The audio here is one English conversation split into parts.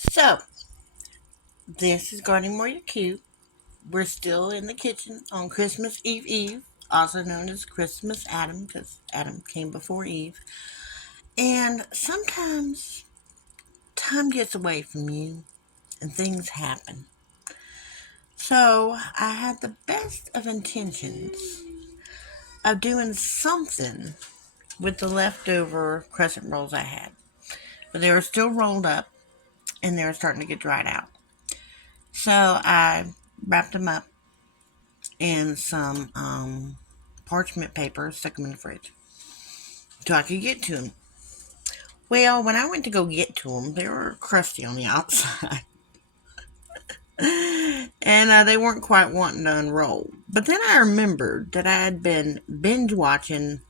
So, this is Gardening More You Cute. We're still in the kitchen on Christmas Eve, also known as Christmas Adam, because Adam came before Eve. And sometimes time gets away from you and things happen. So, I had the best of intentions of doing something with the leftover crescent rolls I had. But they were still rolled up and they were starting to get dried out. So, I wrapped them up in some parchment paper, stuck them in the fridge so I could get to them. Well, when I went to go get to them, they were crusty on the outside. And they weren't quite wanting to unroll. But then I remembered that I had been binge watching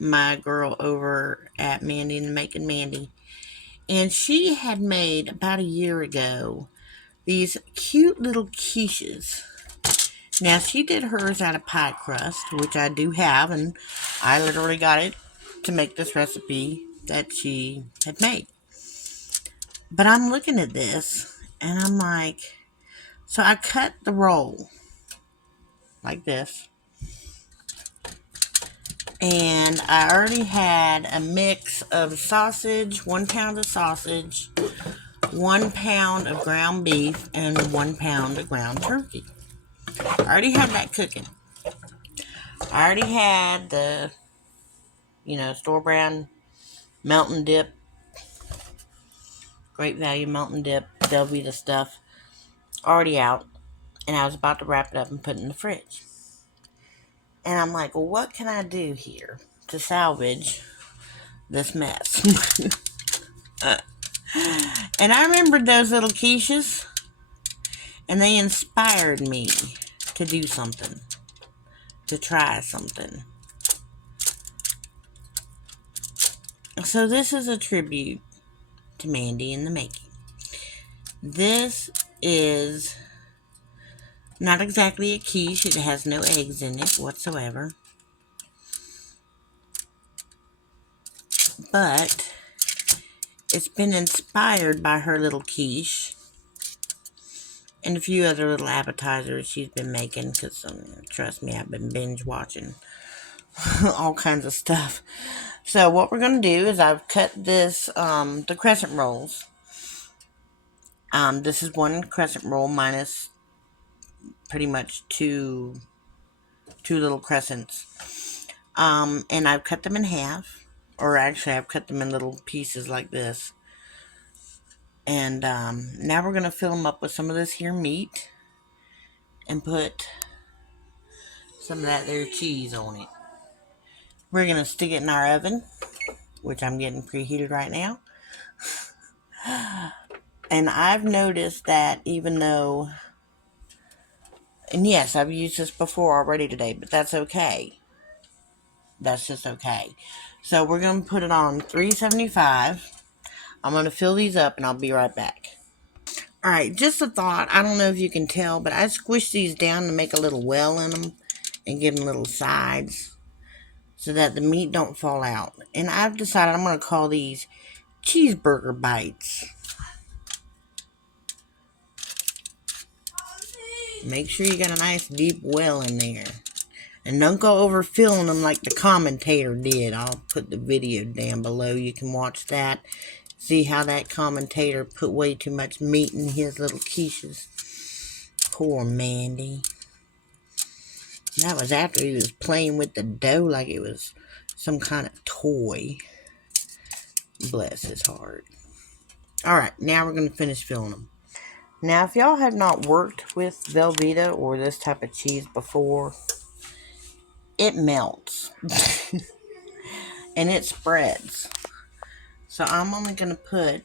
my girl over at Mandy and Making Mandy. And she had made about a year ago these cute little quiches. Now, she did hers out of pie crust, which I do have, and I literally got it to make this recipe that she had made. But I'm looking at this, and I'm like, so I cut the roll like this, and I already had a mix of sausage, 1 pound of sausage, 1 pound of ground beef, and 1 pound of ground turkey. I already had that cooking. I already had the, store brand Mountain Dip, Great Value Mountain Dip, Velveeta stuff already out. And I was about to wrap it up and put it in the fridge. And I'm like, well, what can I do here to salvage this mess? And I remembered those little quiches, and they inspired me to do something, to try something. So this is a tribute to Mandy in the making. This is not exactly a quiche. It has no eggs in it whatsoever. But it's been inspired by her little quiche and a few other little appetizers she's been making, because trust me, I've been binge watching all kinds of stuff. So what we're going to do is I've cut this, the crescent rolls. This is one crescent roll minus pretty much two little crescents. And I've cut them in half, or actually I've cut them in little pieces like this. And now we're going to fill them up with some of this here meat and put some of that there cheese on it. We're going to stick it in our oven, which I'm getting preheated right now. And I've noticed that even though, and yes, I've used this before already today, but that's okay. That's just okay. So we're going to put it on 375. I'm going to fill these up and I'll be right back. Alright, just a thought. I don't know if you can tell, but I squished these down to make a little well in them and give them little sides so that the meat don't fall out. And I've decided I'm going to call these Cheeseburger Bites. Make sure you got a nice deep well in there. And don't go over filling them like the commentator did. I'll put the video down below. You can watch that. See how that commentator put way too much meat in his little quiches. Poor Mandy. That was after he was playing with the dough like it was some kind of toy. Bless his heart. Alright, now we're going to finish filling them. Now, if y'all have not worked with Velveeta or this type of cheese before, it melts. And it spreads. So I'm only going to put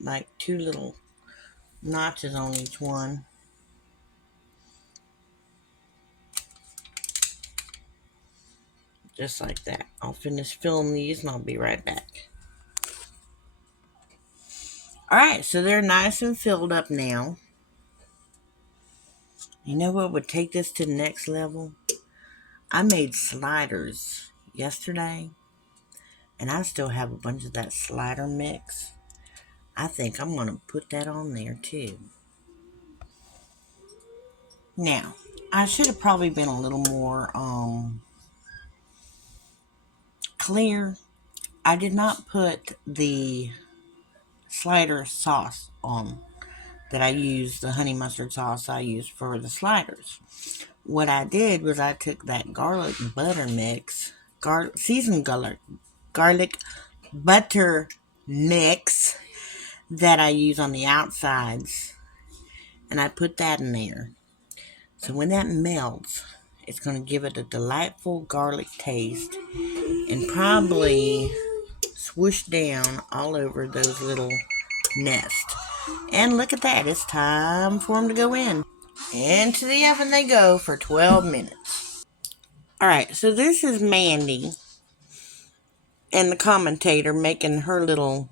like 2 little notches on each one. Just like that. I'll finish filling these and I'll be right back. Alright, so they're nice and filled up now. You know what would take this to the next level? I made sliders yesterday, and I still have a bunch of that slider mix. I think I'm going to put that on there too. Now, I should have probably been a little more clear. I did not put the slider sauce on that I used, the honey mustard sauce I used for the sliders. What I did was I took that garlic butter mix, seasoned garlic butter mix that I use on the outsides, and I put that in there. So when that melts, it's going to give it a delightful garlic taste and probably swoosh down all over those little nests. And look at that, it's time for them to go in. Into the oven they go for 12 minutes. Alright, so this is Mandy and the commentator making her little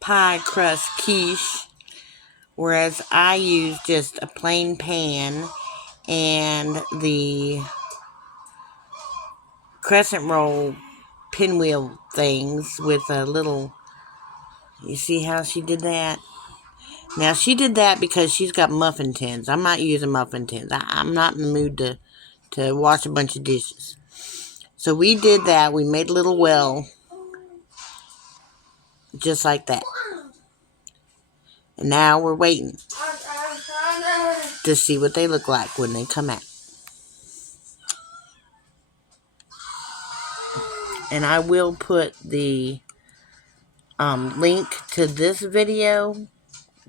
pie crust quiche, whereas I use just a plain pan and the crescent roll pinwheel things with a little, you see how she did that? Now she did that because she's got muffin tins. I'm not using muffin tins. I'm not in the mood to wash a bunch of dishes. So we did that. We made a little well just like that. And now we're waiting to see what they look like when they come out. And I will put the link to this video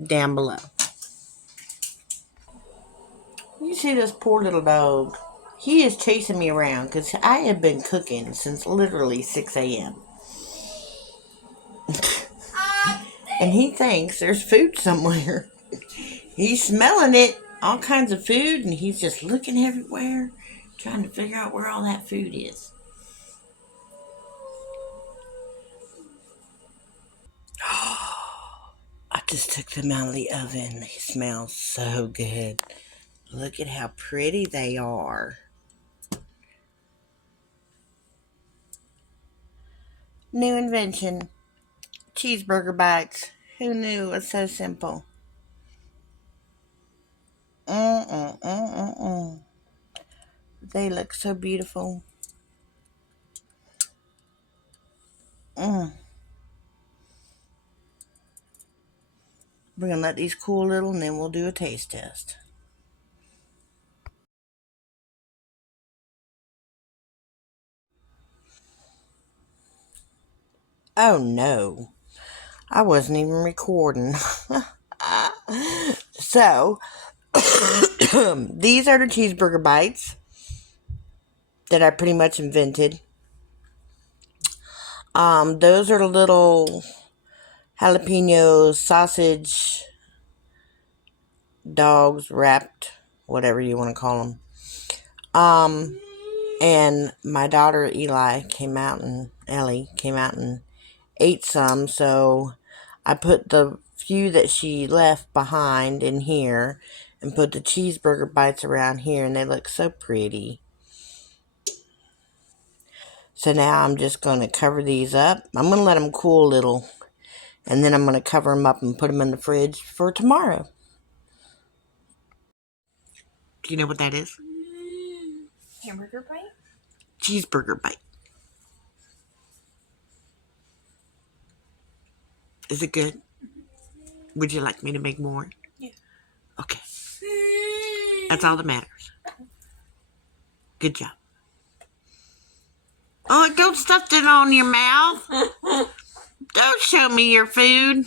down below. You see this poor little dog? He is chasing me around because I have been cooking since literally 6 a.m. And he thinks there's food somewhere. He's smelling it, all kinds of food, and he's just looking everywhere, trying to figure out where all that food is. I just took them out of the oven. They smell so good. Look at how pretty they are. New invention. Cheeseburger bites. Who knew it was so simple? They look so beautiful. We're going to let these cool a little and then we'll do a taste test. Oh no, I wasn't even recording. So, these are the cheeseburger bites that I pretty much invented. Those are the little jalapeno sausage dogs wrapped, whatever you want to call them. And my daughter Ellie came out and ate some, so I put the few that she left behind in here and put the cheeseburger bites around here, and they look so pretty. So now I'm just going to cover these up. I'm going to let them cool a little, and then I'm going to cover them up and put them in the fridge for tomorrow. Do you know what that is? Hamburger bite? Cheeseburger bite. Is it good? Would you like me to make more? Yeah. Okay. That's all that matters. Good job. Oh, don't stuff it on your mouth. Don't show me your food.